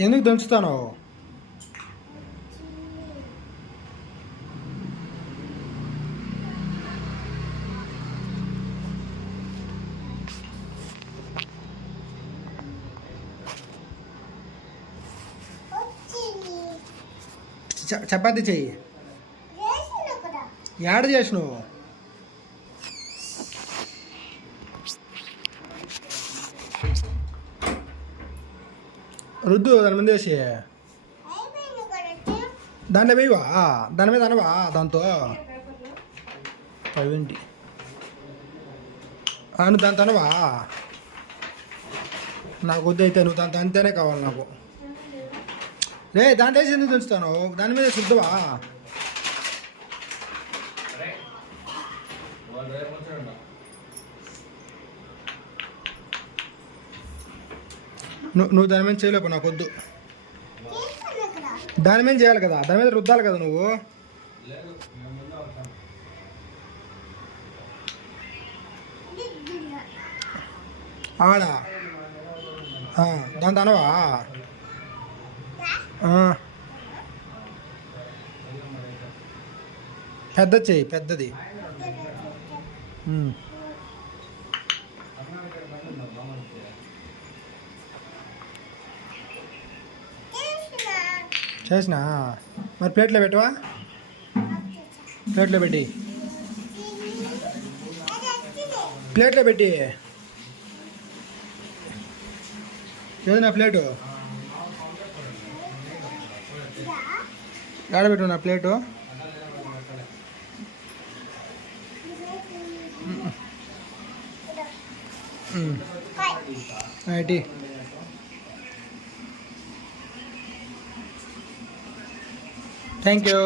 ఎందుకు దంచుతాను? చపాతి చెయ్యి. యాడ చేసినావు? రుద్దు దాని మీద వేసి దాంట్లో వేయవా? దాని మీద అనవా? దాంతో పవింటి నువ్వు దాంతో అనవా? నాకు వద్దు అయితే, నువ్వు దాంతో అంతేనే కావాలి నాకు. రే దాంట్లో వేసి ఎందుకు తుంచుతాను? దాని మీద శుద్ధవా? నువ్వు దాని మీద చేయలేవు, నాకు వద్దు. దాని మీద చేయాలి కదా, దాని మీద రుద్దాలి కదా నువ్వు. ఆడా దాంతో అనవా? పెద్ద చెయ్యి, పెద్దది. చేసినా మరి ప్లేట్లో పెట్టవా? ప్లేట్లో పెట్టి ప్లేట్లో పెట్టి ఏది నా ప్లేటు? ఆడబెట్టు నా ప్లేటు. IT thank you.